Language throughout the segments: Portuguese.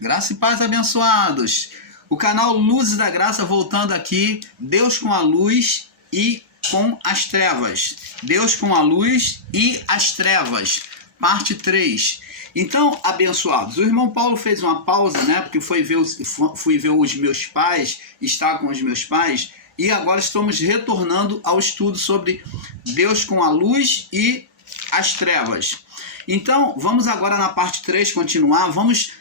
Graça e paz, abençoados. O canal Luzes da Graça voltando aqui. Deus com a luz e com as trevas. Deus com a luz e as trevas. Parte 3. Então, abençoados, o irmão Paulo fez uma pausa, né? Porque fui ver os meus pais, estar com os meus pais. E agora estamos retornando ao estudo sobre Deus com a luz e as trevas. Então, vamos agora na parte 3 continuar. Vamos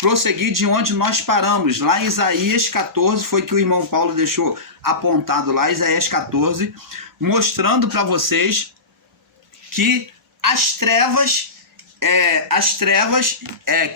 prosseguir de onde nós paramos. Lá em Isaías 14, foi que o irmão Paulo deixou apontado lá, Isaías 14, mostrando para vocês que as trevas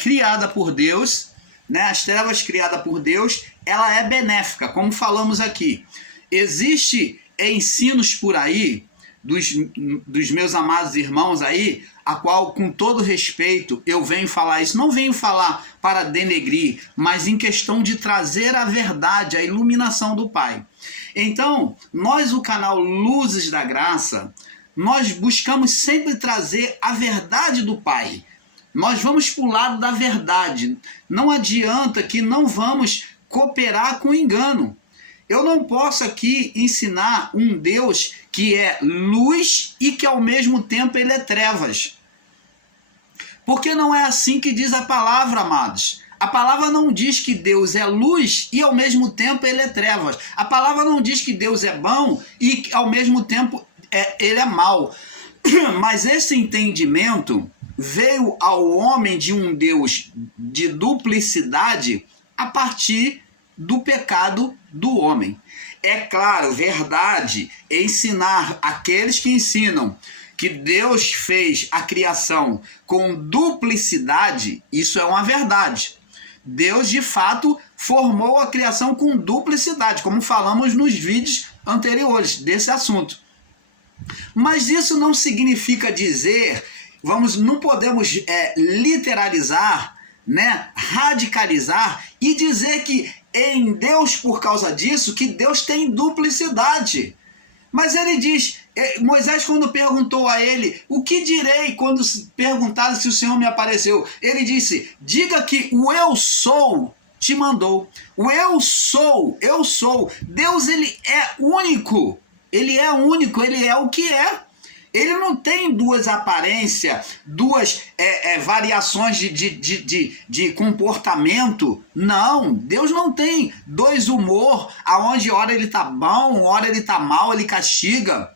criada por Deus, né? As trevas criadas por Deus, ela é benéfica, como falamos aqui. Existe ensinos por aí dos meus amados irmãos aí, a qual, com todo respeito, eu venho falar isso. Não venho falar para denegrir, mas em questão de trazer a verdade, a iluminação do Pai. Então, nós, o canal Luzes da Graça, nós buscamos sempre trazer a verdade do Pai. Nós vamos para o lado da verdade. Não adianta que não vamos cooperar com engano. Eu não posso aqui ensinar um Deus que é luz e que ao mesmo tempo ele é trevas. Porque não é assim que diz a palavra, amados. A palavra não diz que Deus é luz e ao mesmo tempo ele é trevas. A palavra não diz que Deus é bom e ao mesmo tempo ele é mau. Mas esse entendimento veio ao homem de um Deus de duplicidade a partir do pecado do homem. É claro, verdade, ensinar aqueles que ensinam que Deus fez a criação com duplicidade, isso é uma verdade. Deus, de fato, formou a criação com duplicidade, como falamos nos vídeos anteriores desse assunto. Mas isso não significa dizer, não podemos literalizar, né, radicalizar e dizer que em Deus, por causa disso, que Deus tem duplicidade. Mas ele diz, Moisés, quando perguntou a ele, o que direi quando perguntaram se o Senhor me apareceu? Ele disse, diga que o eu sou te mandou. O eu sou. Deus, ele é único. Ele é único, ele é o que é. Ele não tem duas aparências, duas variações de comportamento. Não, Deus não tem dois humor, aonde hora ele está bom, hora ele está mal, ele castiga.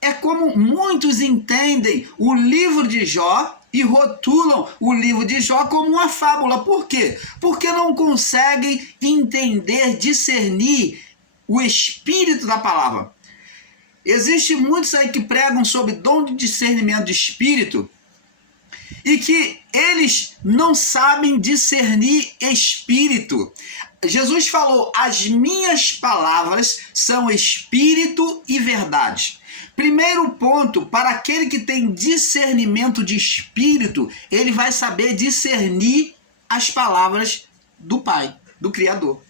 É como muitos entendem o livro de Jó e rotulam o livro de Jó como uma fábula. Por quê? Porque não conseguem entender, discernir o espírito da palavra. Existem muitos aí que pregam sobre dom de discernimento de espírito e que eles não sabem discernir espírito. Jesus falou, as minhas palavras são espírito e verdade. Primeiro ponto, para aquele que tem discernimento de espírito, ele vai saber discernir as palavras do Pai, do Criador.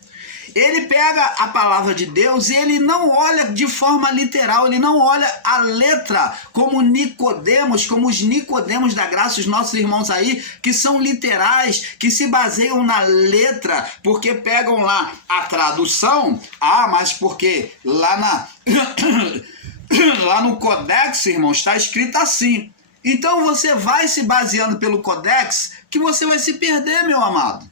Ele pega a palavra de Deus e ele não olha de forma literal, ele não olha a letra como Nicodemos, como os Nicodemos da graça, os nossos irmãos aí, que são literais, que se baseiam na letra, porque pegam lá a tradução, mas porque lá no Codex, irmão, está escrito assim. Então você vai se baseando pelo Codex, que você vai se perder, meu amado.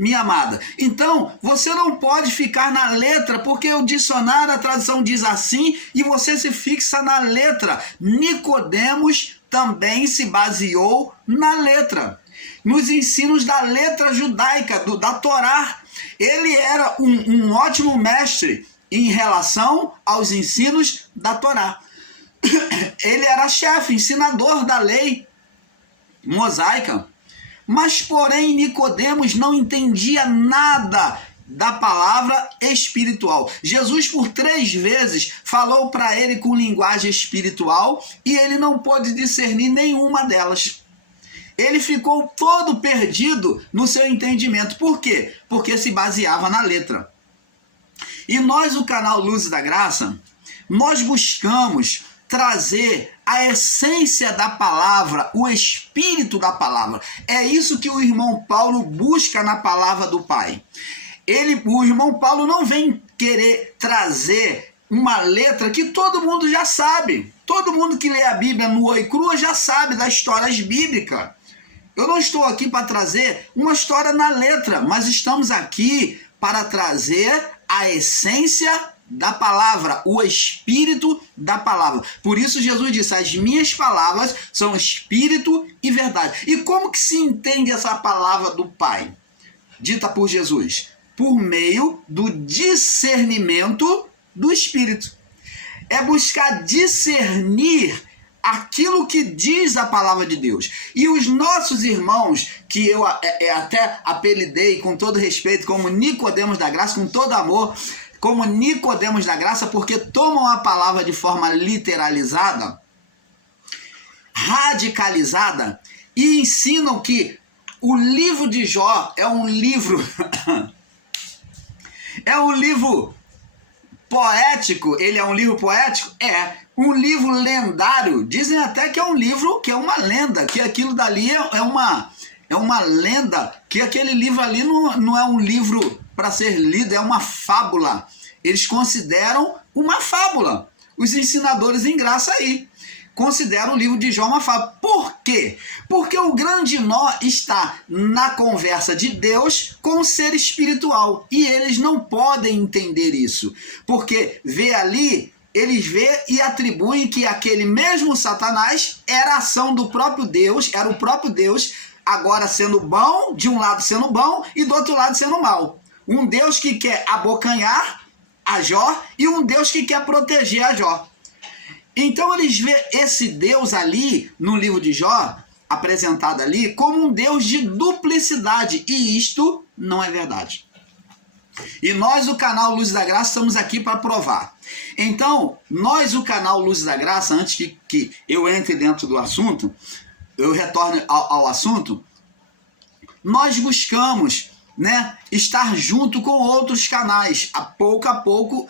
Minha amada, então você não pode ficar na letra, porque o dicionário, a tradução diz assim, e você se fixa na letra. Nicodemos também se baseou na letra, nos ensinos da letra judaica, da Torá. Ele era um ótimo mestre em relação aos ensinos da Torá. Ele era chefe, ensinador da lei mosaica. Mas, porém, Nicodemos não entendia nada da palavra espiritual. Jesus, por 3 vezes, falou para ele com linguagem espiritual e ele não pôde discernir nenhuma delas. Ele ficou todo perdido no seu entendimento. Por quê? Porque se baseava na letra. E nós, o canal Luzes da Graça, nós buscamos trazer a essência da palavra, o espírito da palavra. É isso que o irmão Paulo busca na palavra do Pai. O irmão Paulo não vem querer trazer uma letra que todo mundo já sabe. Todo mundo que lê a Bíblia nua e crua já sabe das histórias bíblicas. Eu não estou aqui para trazer uma história na letra, mas estamos aqui para trazer a essência da palavra, o espírito da palavra. Por isso Jesus disse, as minhas palavras são espírito e verdade. E como que se entende essa palavra do Pai, dita por Jesus? Por meio do discernimento do espírito. É buscar discernir aquilo que diz a palavra de Deus. E os nossos irmãos, que eu até apelidei com todo respeito como Nicodemos da Graça, com todo amor, como Nicodemos da Graça, porque tomam a palavra de forma literalizada, radicalizada, e ensinam que o livro de Jó é um livro poético. Ele é um livro poético? É. Um livro lendário. Dizem até que é um livro, que é uma lenda, que aquilo dali é uma lenda, que aquele livro ali não é um livro para ser lido, é uma fábula. Eles consideram uma fábula. Os ensinadores em graça aí consideram o livro de Jó uma fábula. Por quê? Porque o grande nó está na conversa de Deus com o ser espiritual. E eles não podem entender isso. Porque eles vê e atribuem que aquele mesmo Satanás era a ação do próprio Deus, era o próprio Deus, agora sendo bom, de um lado sendo bom e do outro lado sendo mal. Um Deus que quer abocanhar a Jó e um Deus que quer proteger a Jó. Então eles veem esse Deus ali, no livro de Jó, apresentado ali, como um Deus de duplicidade. E isto não é verdade. E nós, o canal Luz da Graça, estamos aqui para provar. Então, nós, o canal Luz da Graça, antes que eu entre dentro do assunto, eu retorno ao assunto, nós buscamos, né, estar junto com outros canais. A pouco,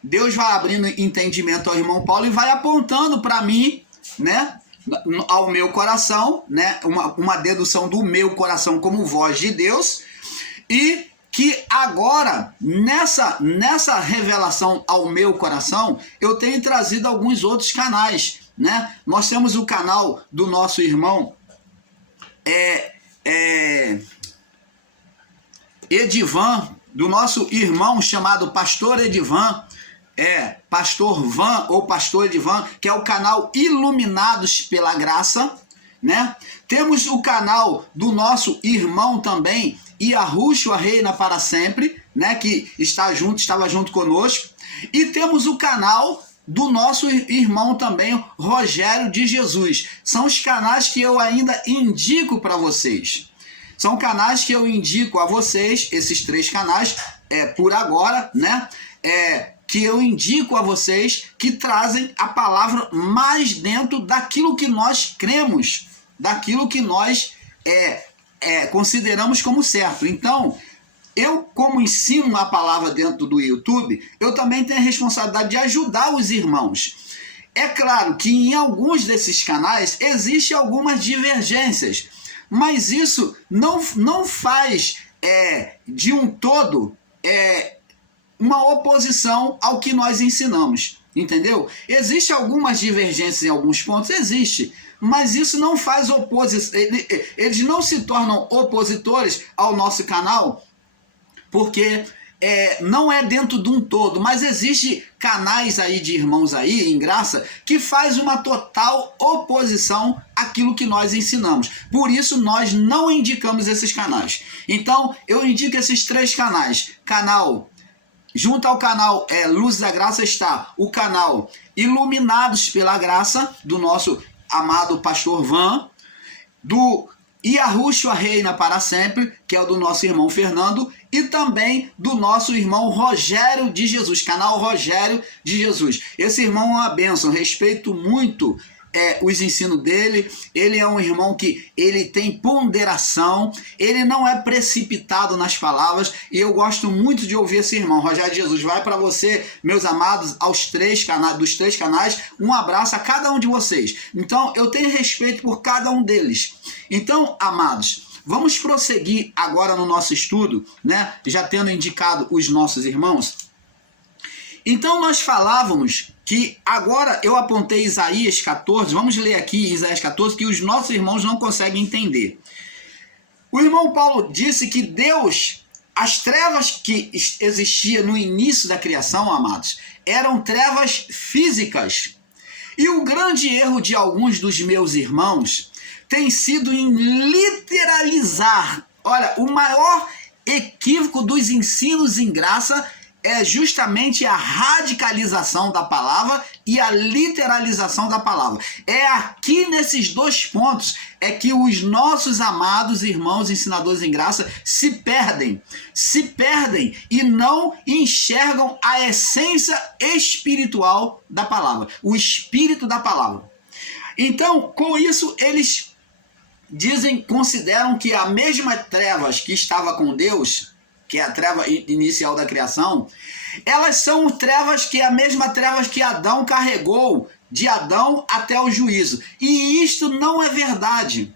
Deus vai abrindo entendimento ao irmão Paulo e vai apontando para mim, né, ao meu coração, né, uma dedução do meu coração como voz de Deus, e que agora, nessa revelação ao meu coração, eu tenho trazido alguns outros canais, né? Nós temos o canal do nosso irmão Edivan, do nosso irmão chamado Pastor Edivan, Pastor Van ou Pastor Edivan, que é o canal Iluminados pela Graça, né? Temos o canal do nosso irmão também, Yahushua Reina para Sempre, né? Que estava junto conosco. E temos o canal do nosso irmão também, Rogério de Jesus. São os canais que eu ainda indico para vocês. São canais que eu indico a vocês, esses 3 canais, por agora, né? Que eu indico a vocês, que trazem a palavra mais dentro daquilo que nós cremos, daquilo que nós consideramos como certo. Então, eu, como ensino a palavra dentro do YouTube, eu também tenho a responsabilidade de ajudar os irmãos. É claro que em alguns desses canais existem algumas divergências, mas isso não faz de um todo uma oposição ao que nós ensinamos, entendeu? Existem algumas divergências em alguns pontos, existe, mas isso não faz oposição, eles não se tornam opositores ao nosso canal, porque não é dentro de um todo, mas existe canais aí de irmãos aí, em graça, que faz uma total oposição àquilo que nós ensinamos. Por isso, nós não indicamos esses canais. Então, eu indico esses 3 canais. Junto ao canal Luz da Graça está o canal Iluminados pela Graça, do nosso amado Pastor Van, do Yahushua Reina para Sempre, que é o do nosso irmão Fernando, e também do nosso irmão Rogério de Jesus, canal Rogério de Jesus. Esse irmão é uma bênção, respeito muito os ensinos dele, ele é um irmão que ele tem ponderação, ele não é precipitado nas palavras, e eu gosto muito de ouvir esse irmão. Rogério Jesus, vai para você, meus amados, dos três canais, um abraço a cada um de vocês. Então, eu tenho respeito por cada um deles. Então, amados, vamos prosseguir agora no nosso estudo, né? Já tendo indicado os nossos irmãos. Então nós falávamos que agora eu apontei Isaías 14, vamos ler aqui Isaías 14, que os nossos irmãos não conseguem entender. O irmão Paulo disse que Deus, as trevas que existiam no início da criação, amados, eram trevas físicas. E o grande erro de alguns dos meus irmãos tem sido em literalizar. Olha, o maior equívoco dos ensinos em graça é justamente a radicalização da palavra e a literalização da palavra. É aqui nesses dois pontos é que os nossos amados irmãos ensinadores em graça se perdem e não enxergam a essência espiritual da palavra, o espírito da palavra. Então, com isso, eles consideram que a mesma trevas que estava com Deus, que é a treva inicial da criação, elas são trevas que é a mesma trevas que Adão carregou de Adão até o juízo. E isto não é verdade.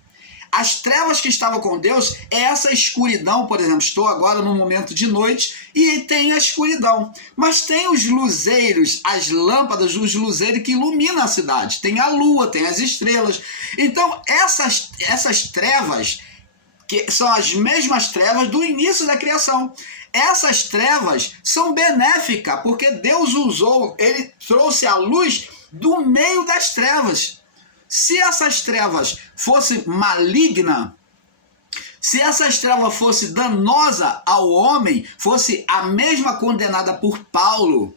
As trevas que estavam com Deus é essa escuridão, por exemplo, estou agora num momento de noite e tem a escuridão. Mas tem os luzeiros, as lâmpadas, os luzeiros que iluminam a cidade. Tem a lua, tem as estrelas. Então essas trevas, que são as mesmas trevas do início da criação. Essas trevas são benéficas, porque Deus usou, ele trouxe a luz do meio das trevas. Se essas trevas fossem malignas, se essas trevas fossem danosas ao homem, fosse a mesma condenada por Paulo,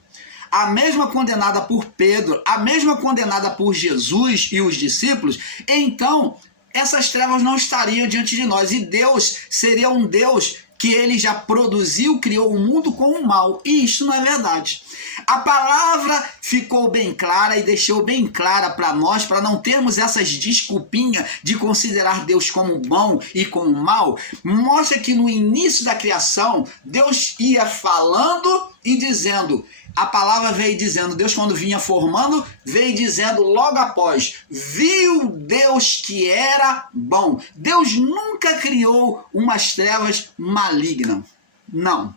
a mesma condenada por Pedro, a mesma condenada por Jesus e os discípulos, então essas trevas não estariam diante de nós. E Deus seria um Deus que ele já produziu, criou o mundo com o mal. E isso não é verdade. A palavra ficou bem clara e deixou bem clara para nós, para não termos essas desculpinhas de considerar Deus como bom e como mal. Mostra que no início da criação, Deus ia falando e dizendo. A palavra veio dizendo, Deus quando vinha formando, veio dizendo logo após, viu Deus que era bom. Deus nunca criou umas trevas malignas. Não.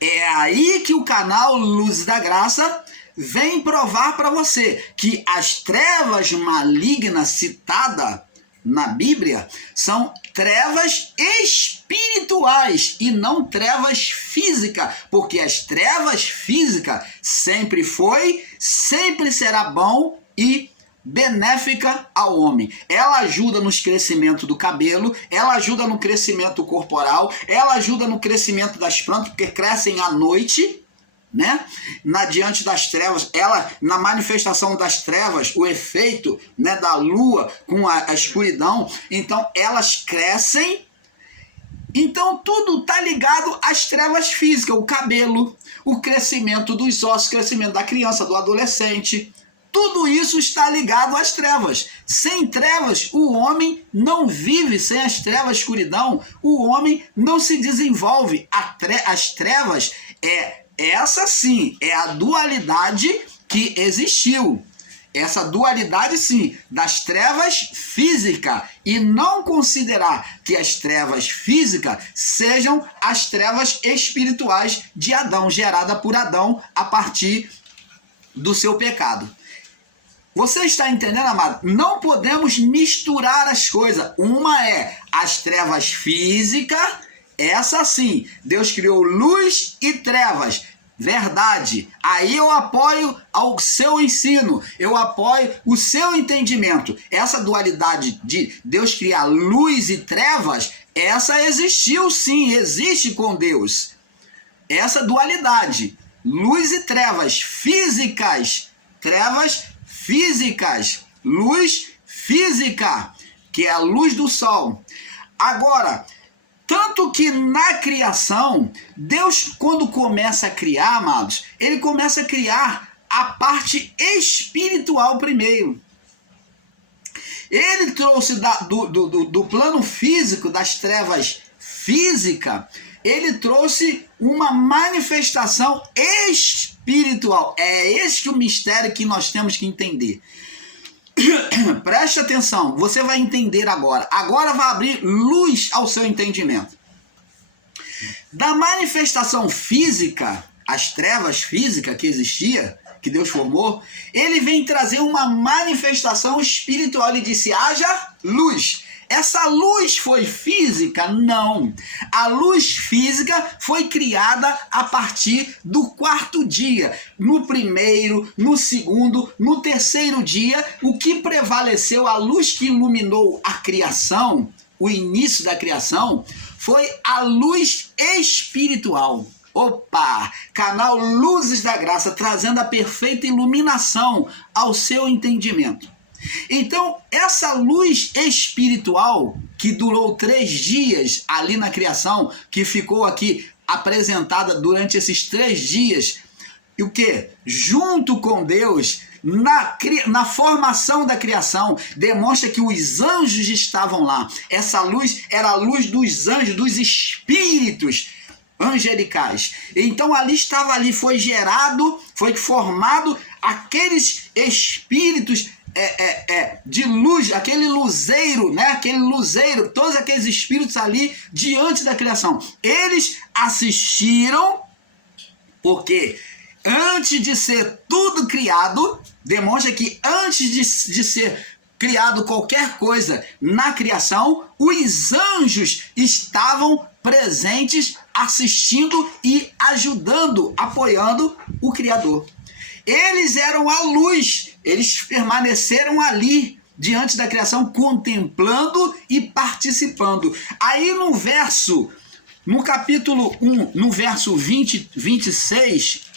É aí que o canal Luz da Graça vem provar para você que as trevas malignas citadas na Bíblia são trevas espirituais e não trevas físicas, porque as trevas físicas sempre foi, sempre será bom e benéfica ao homem. Ela ajuda no crescimento do cabelo, ela ajuda no crescimento corporal, ela ajuda no crescimento das plantas, porque crescem à noite, né? Diante das trevas, ela, na manifestação das trevas, o efeito, né, da lua com a escuridão, então elas crescem. Então tudo está ligado às trevas físicas, o cabelo, o crescimento dos ossos, o crescimento da criança, do adolescente. Tudo isso está ligado às trevas. Sem trevas, o homem não vive. Sem as trevas, a escuridão, o homem não se desenvolve. As trevas, essa sim, é a dualidade que existiu. Essa dualidade, sim, das trevas físicas. E não considerar que as trevas físicas sejam as trevas espirituais de Adão, gerada por Adão a partir do seu pecado. Você está entendendo, amado? Não podemos misturar as coisas. Uma é as trevas físicas, essa sim. Deus criou luz e trevas. Verdade. Aí eu apoio ao seu ensino, eu apoio o seu entendimento. Essa dualidade de Deus criar luz e trevas, essa existiu sim, existe com Deus. Essa dualidade, luz e trevas físicas, trevas físicas, luz física, que é a luz do sol. Agora, tanto que na criação, Deus, quando começa a criar, amados, ele começa a criar a parte espiritual primeiro. Ele trouxe do plano físico, das trevas física, ele trouxe uma manifestação espiritual. É este o mistério que nós temos que entender. Preste atenção, você vai entender agora. Agora vai abrir luz ao seu entendimento. Da manifestação física, as trevas físicas que existia, que Deus formou, ele vem trazer uma manifestação espiritual. Ele disse, haja luz. Essa luz foi física? Não. A luz física foi criada a partir do quarto dia. No primeiro, no segundo, no terceiro dia, o que prevaleceu, a luz que iluminou a criação, o início da criação, foi a luz espiritual. Opa! Canal Luzes da Graça, trazendo a perfeita iluminação ao seu entendimento. Então, essa luz espiritual, que durou 3 dias ali na criação, que ficou aqui apresentada durante esses 3 dias, e o que? Junto com Deus, na formação da criação, demonstra que os anjos estavam lá. Essa luz era a luz dos anjos, dos espíritos angelicais. Então ali estava, ali foi gerado, foi formado aqueles espíritos de luz, aquele luzeiro, né? Aquele luzeiro, todos aqueles espíritos ali diante da criação. Eles assistiram, porque antes de ser tudo criado, demonstra que antes de ser criado qualquer coisa na criação, os anjos estavam presentes, assistindo e ajudando, apoiando o Criador. Eles eram a luz, eles permaneceram ali diante da criação, contemplando e participando. Aí no capítulo 1, no verso 26,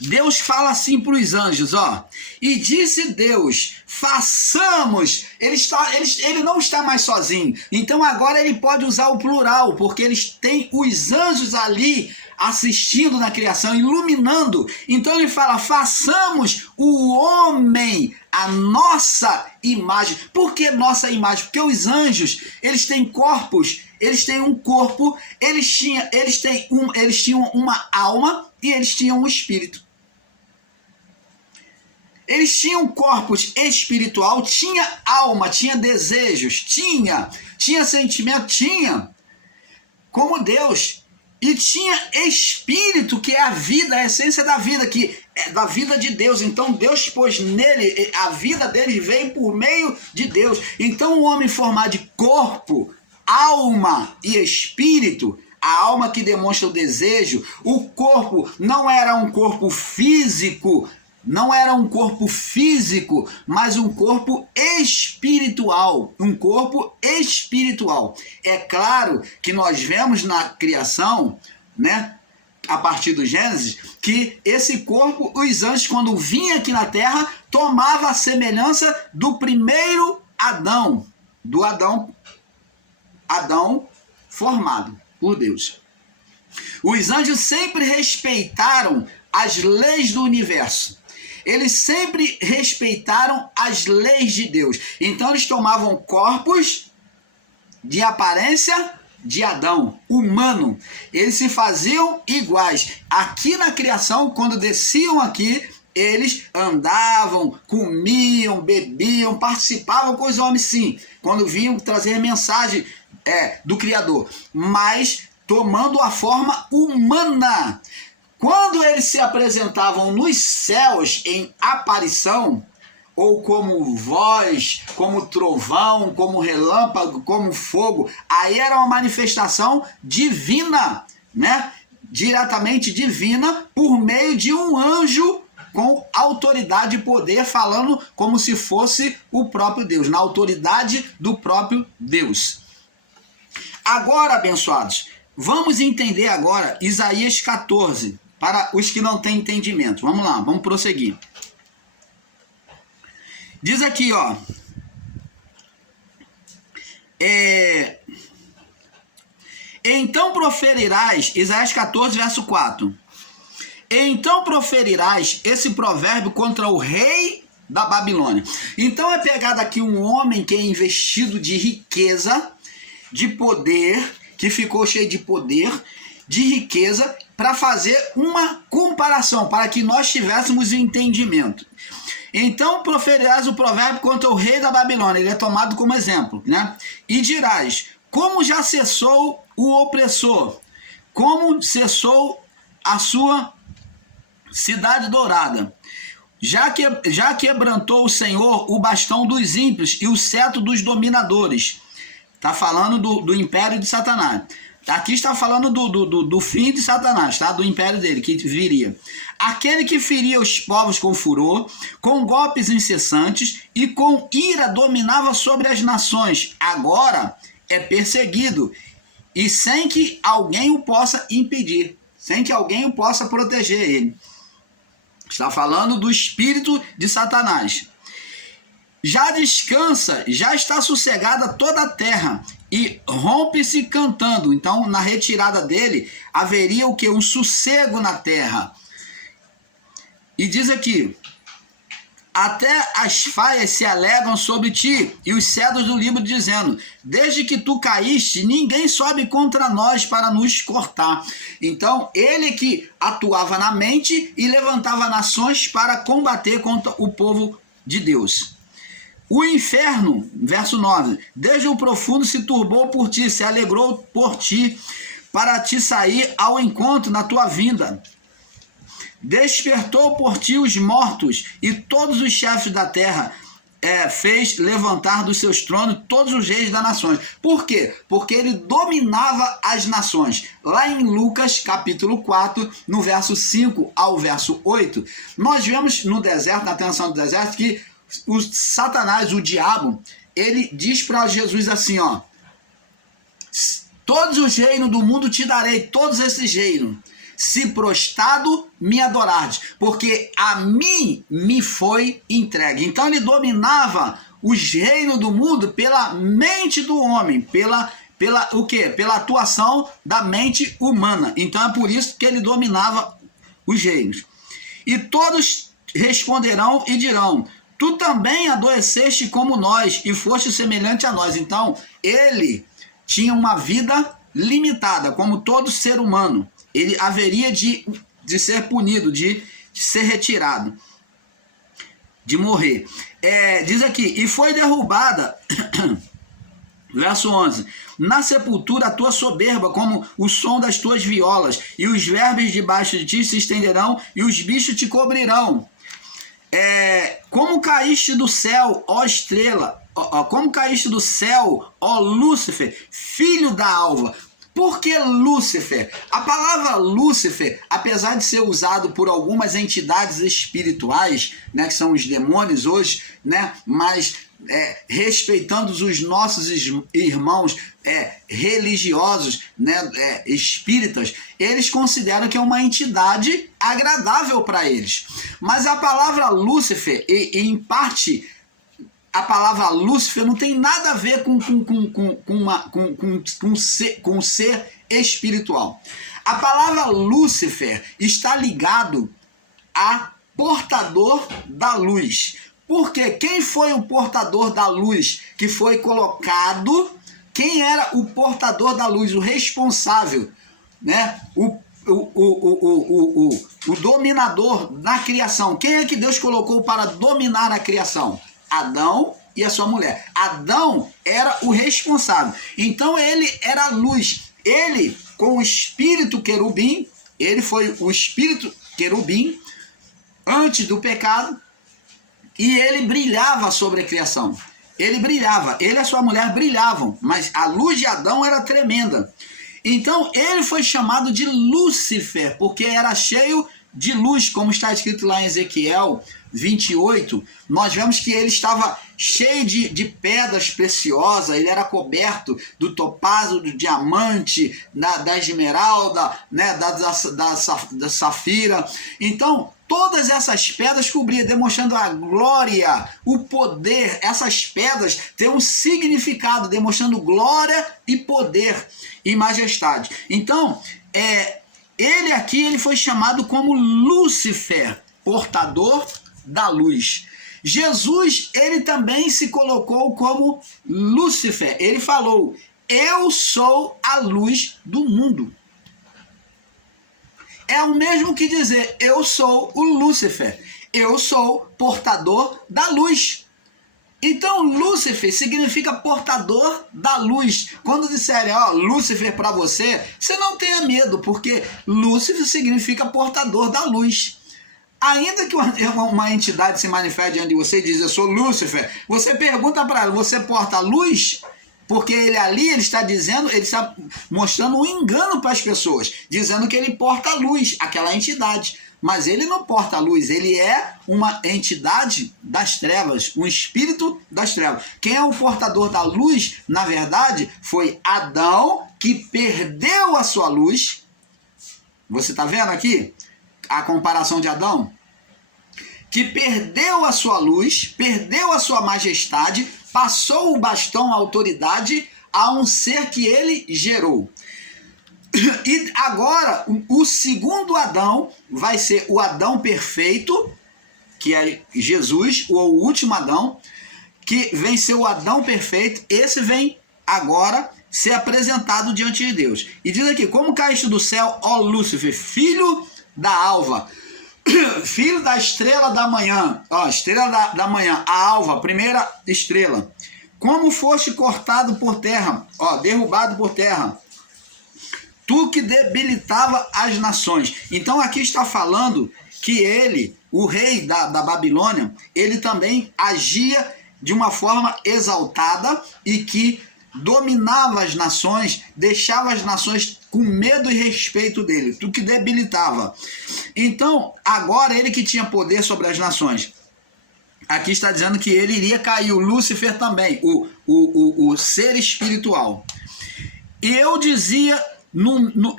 Deus fala assim para os anjos, ó, e disse Deus, façamos, ele não está mais sozinho, então agora ele pode usar o plural, porque eles têm os anjos ali assistindo na criação, iluminando. Então ele fala, façamos o homem a nossa imagem. Por que nossa imagem? Porque os anjos, eles têm corpos, eles têm um corpo, eles tinham uma alma e eles tinham um espírito. Eles tinham corpos espiritual, tinha alma, tinha desejos, tinha sentimento, tinha como Deus. E tinha espírito, que é a vida, a essência da vida, que é da vida de Deus. Então Deus pôs nele, a vida dele veio por meio de Deus. Então o homem formado de corpo, alma e espírito, a alma que demonstra o desejo, o corpo não era um corpo físico, mas um corpo espiritual. Um corpo espiritual. É claro que nós vemos na criação, né, a partir do Gênesis, que esse corpo, os anjos, quando vinham aqui na terra, tomava a semelhança do primeiro Adão, do Adão formado por Deus. Os anjos sempre respeitaram as leis do universo. Eles sempre respeitaram as leis de Deus. Então eles tomavam corpos de aparência de Adão, humano. Eles se faziam iguais. Aqui na criação, quando desciam aqui, eles andavam, comiam, bebiam, participavam com os homens, sim. Quando vinham trazer mensagem do Criador. Mas tomando a forma humana. Quando eles se apresentavam nos céus em aparição, ou como voz, como trovão, como relâmpago, como fogo, aí era uma manifestação divina, né? Diretamente divina, por meio de um anjo com autoridade e poder, falando como se fosse o próprio Deus, na autoridade do próprio Deus. Agora, abençoados, vamos entender agora Isaías 14, para os que não têm entendimento. Vamos lá, vamos prosseguir. Diz aqui, ó. Então proferirás, Isaías 14, verso 4. Então proferirás esse provérbio contra o rei da Babilônia. Então é pegado aqui um homem que é investido de riqueza, de poder, que ficou cheio de poder, de riqueza, para fazer uma comparação, para que nós tivéssemos entendimento. Então proferirás o provérbio contra o rei da Babilônia. Ele é tomado como exemplo, né? E dirás: como já cessou o opressor, como cessou a sua cidade dourada, já quebrantou o Senhor o bastão dos ímpios e o cetro dos dominadores. Está falando do império de Satanás. Aqui está falando do fim de Satanás, tá? Do império dele, que viria. Aquele que feria os povos com furor, com golpes incessantes e com ira dominava sobre as nações, agora é perseguido, e sem que alguém o possa impedir, sem que alguém o possa proteger ele. Está falando do espírito de Satanás. Já descansa, já está sossegada toda a terra, e rompe-se cantando. Então, na retirada dele, haveria o que? Um sossego na terra. E diz aqui: até as faias se alegram sobre ti, e os cedros do Líbano, dizendo: desde que tu caíste, ninguém sobe contra nós para nos cortar. Então, ele que atuava na mente e levantava nações para combater contra o povo de Deus. O inferno, verso 9, desde o profundo se turbou por ti, se alegrou por ti, para te sair ao encontro na tua vinda. Despertou por ti os mortos, e todos os chefes da terra fez levantar dos seus tronos todos os reis das nações. Por quê? Porque ele dominava as nações. Lá em Lucas, capítulo 4, no verso 5 ao verso 8, nós vemos no deserto, na tensão do deserto, que o Satanás, o diabo, ele diz para Jesus assim, ó: todos os reinos do mundo te darei, todos esses reinos, se prostrado me adorares, porque a mim me foi entregue. Então ele dominava os reinos do mundo pela mente do homem, pela o quê? Pela atuação da mente humana. Então é por isso que ele dominava os reinos. E todos responderão e dirão: tu também adoeceste como nós e foste semelhante a nós. Então, ele tinha uma vida limitada, como todo ser humano. Ele haveria de ser punido, de ser retirado, de morrer. Diz aqui: e foi derrubada, verso 11, na sepultura a tua soberba, como o som das tuas violas, e os vermes debaixo de ti se estenderão, e os bichos te cobrirão. Como caíste do céu, ó estrela, como caíste do céu, ó Lúcifer, filho da alva. Por que Lúcifer? A palavra Lúcifer, apesar de ser usado por algumas entidades espirituais, né, que são os demônios hoje, né, mas respeitando os nossos irmãos religiosos, né, espíritas, eles consideram que é uma entidade agradável para eles. Mas a palavra Lúcifer, e em parte a palavra Lúcifer não tem nada a ver com um ser espiritual. A palavra Lúcifer está ligado a portador da luz. Porque quem foi o portador da luz que foi colocado? Quem era o portador da luz, o responsável, né? O dominador da criação. Quem é que Deus colocou para dominar a criação? Adão e a sua mulher. Adão era o responsável. Então ele era a luz. Ele, com o espírito querubim, ele foi o espírito querubim antes do pecado, e ele brilhava sobre a criação. Ele brilhava, ele e a sua mulher brilhavam, mas a luz de Adão era tremenda. Então ele foi chamado de Lúcifer, porque era cheio de luz, como está escrito lá em Ezequiel 28, nós vemos que ele estava cheio de pedras preciosas, ele era coberto do topázio, do diamante, da esmeralda, né, da safira. Então, todas essas pedras cobriam, demonstrando a glória, o poder. Essas pedras têm um significado, demonstrando glória e poder e majestade. Então, Ele aqui ele foi chamado como Lúcifer, portador da luz. Jesus, ele também se colocou como Lúcifer. Ele falou: eu sou a luz do mundo. É o mesmo que dizer: eu sou o Lúcifer. Eu sou portador da luz. Então, Lúcifer significa portador da luz. Quando disserem, ó, Lúcifer para você, você não tenha medo, porque Lúcifer significa portador da luz. Ainda que uma entidade se manifeste diante de você e diz, eu sou Lúcifer, você pergunta para ela, você porta a luz? Porque ele ali, ele está dizendo, ele está mostrando um engano para as pessoas, dizendo que ele porta a luz, aquela entidade. Mas ele não porta a luz, ele é uma entidade das trevas, um espírito das trevas. Quem é o portador da luz, na verdade, foi Adão, que perdeu a sua luz. Você está vendo aqui a comparação de Adão? Que perdeu a sua luz, perdeu a sua majestade, passou o bastão, a autoridade, a um ser que ele gerou. E agora, o segundo Adão vai ser o Adão perfeito, que é Jesus, ou o último Adão, que vem ser o Adão perfeito. Esse vem agora ser apresentado diante de Deus. E diz aqui, como caíste do céu, ó Lúcifer, filho da alva, filho da estrela da manhã, ó, estrela da manhã, a alva, primeira estrela. Como foste cortado por terra, ó, derrubado por terra, tu que debilitava as nações. Então aqui está falando que ele, o rei da Babilônia, ele também agia de uma forma exaltada e que dominava as nações, deixava as nações com medo e respeito dele, tu que debilitava. Então, agora ele que tinha poder sobre as nações. Aqui está dizendo que ele iria cair, o Lúcifer também, o ser espiritual. E eu dizia...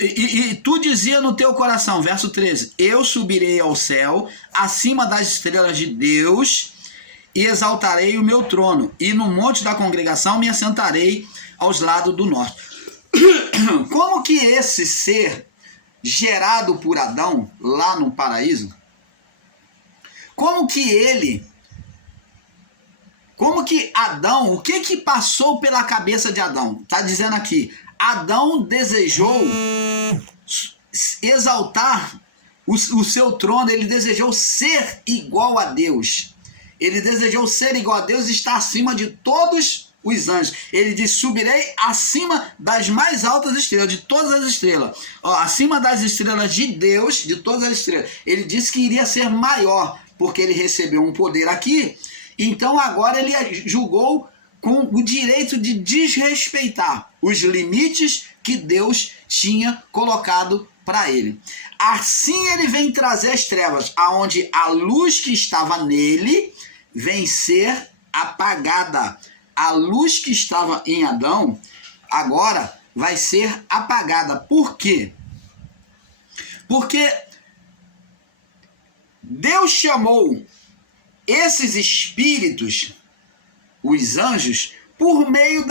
E tu dizia no teu coração, verso 13, eu subirei ao céu, acima das estrelas de Deus, e exaltarei o meu trono, e no monte da congregação me assentarei aos lados do norte. Como que esse ser gerado por Adão, lá no paraíso, como que Adão, o que passou pela cabeça de Adão? Está dizendo aqui, Adão desejou exaltar o seu trono, ele desejou ser igual a Deus. Ele desejou ser igual a Deus e estar acima de todos os anjos. Ele diz, subirei acima das mais altas estrelas, de todas as estrelas. Ó, acima das estrelas de Deus, de todas as estrelas. Ele disse que iria ser maior, porque ele recebeu um poder aqui. Então agora ele julgou com o direito de desrespeitar os limites que Deus tinha colocado para ele. Assim ele vem trazer as trevas, aonde a luz que estava nele vem ser apagada. A luz que estava em Adão agora vai ser apagada. Por quê? Porque Deus chamou esses espíritos, os anjos, por meio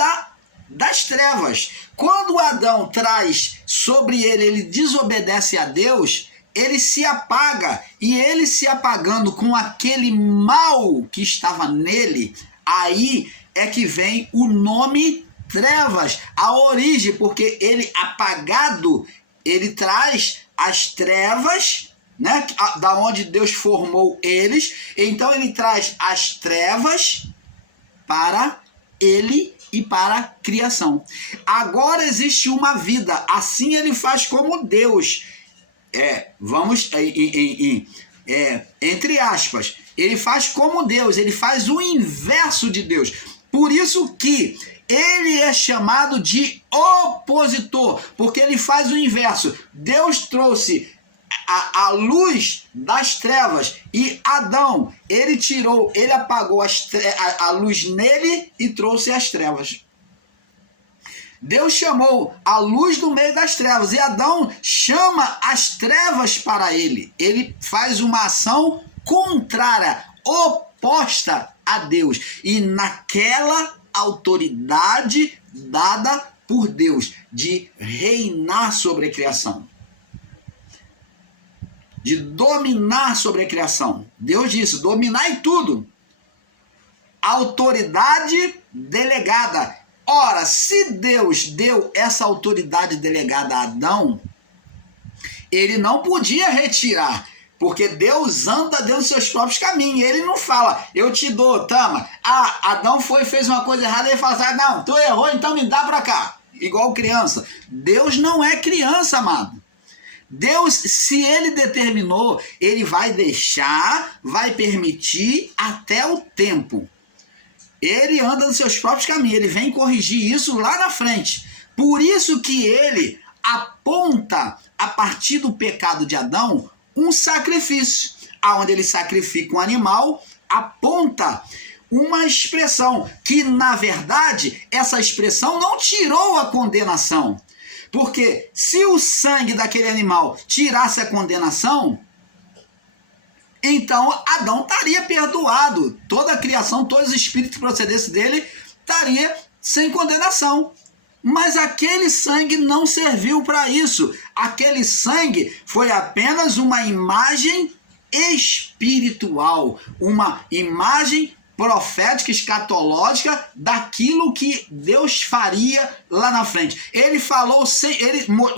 das trevas. Quando Adão traz sobre ele, ele desobedece a Deus, ele se apaga, e ele se apagando com aquele mal que estava nele, aí é que vem o nome trevas, a origem, porque ele apagado, ele traz as trevas, né, da onde Deus formou eles, então ele traz as trevas para ele e para a criação. Agora existe uma vida, assim ele faz como Deus. Entre aspas, ele faz como Deus, ele faz o inverso de Deus. Por isso que ele é chamado de opositor, porque ele faz o inverso. Deus trouxe a luz das trevas e Adão, ele apagou a luz nele e trouxe as trevas. Deus chamou a luz do meio das trevas e Adão chama as trevas para ele. Ele faz uma ação contrária, oposta a Deus. E naquela autoridade dada por Deus de reinar sobre a criação. de dominar sobre a criação. Deus disse, dominar em tudo. Autoridade delegada. Ora, se Deus deu essa autoridade delegada a Adão, ele não podia retirar, porque Deus anda dentro dos seus próprios caminhos. Ele não fala, eu te dou, tama. Adão fez uma coisa errada, ele fala assim, não, tu errou, então me dá pra cá. Igual criança. Deus não é criança, amado. Deus, se ele determinou, ele vai deixar, vai permitir até o tempo. Ele anda nos seus próprios caminhos, ele vem corrigir isso lá na frente. Por isso que ele aponta, a partir do pecado de Adão, um sacrifício. Onde ele sacrifica um animal, aponta uma expressão, que na verdade, essa expressão não tirou a condenação. Porque se o sangue daquele animal tirasse a condenação, então Adão estaria perdoado. Toda a criação, todos os espíritos que procedessem dele, estaria sem condenação. Mas aquele sangue não serviu para isso. Aquele sangue foi apenas uma imagem espiritual, uma imagem profética, escatológica daquilo que Deus faria lá na frente. Ele falou sem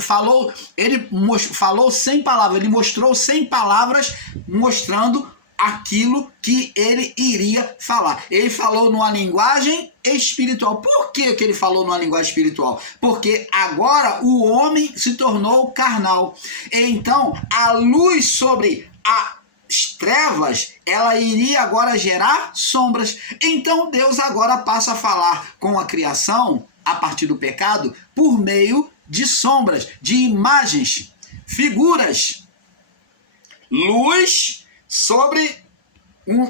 palavras, ele mostrou sem palavras, mostrando aquilo que ele iria falar. Ele falou numa linguagem espiritual. Por que ele falou numa linguagem espiritual? Porque agora o homem se tornou carnal. Então, a luz sobre as trevas, ela iria agora gerar sombras. Então, Deus agora passa a falar com a criação, a partir do pecado, por meio de sombras, de imagens, figuras. Luz sobre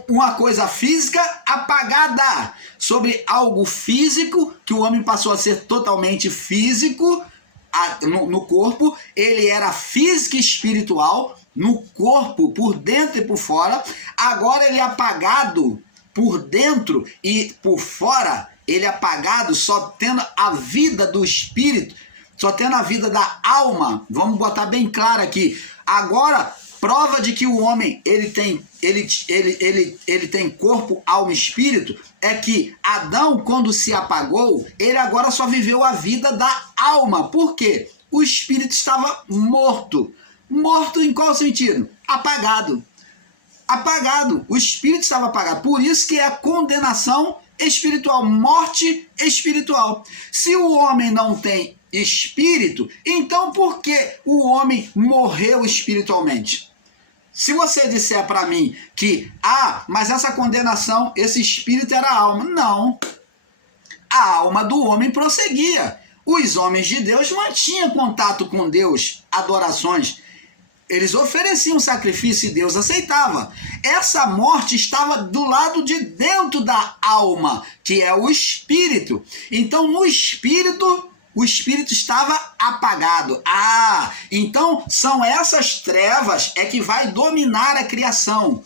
uma coisa física apagada, sobre algo físico, que o homem passou a ser totalmente físico no corpo. Ele era físico e espiritual no corpo, por dentro e por fora. Agora ele é apagado por dentro e por fora. Ele é apagado, só tendo a vida do espírito, só tendo a vida da alma. Vamos botar bem claro aqui. Agora, prova de que o homem ele tem corpo, alma e espírito, é que Adão, quando se apagou, ele agora só viveu a vida da alma. Por quê? O espírito estava morto. Morto em qual sentido? Apagado. Apagado. O espírito estava apagado. Por isso que é a condenação espiritual, morte espiritual. Se o homem não tem espírito, então por que o homem morreu espiritualmente? Se você disser para mim que, mas essa condenação, esse espírito era a alma. Não. A alma do homem prosseguia. Os homens de Deus mantinham contato com Deus, adorações. Eles ofereciam sacrifício e Deus aceitava. Essa morte estava do lado de dentro da alma, que é o espírito. Então, no espírito, o espírito estava apagado. Então são essas trevas que vai dominar a criação.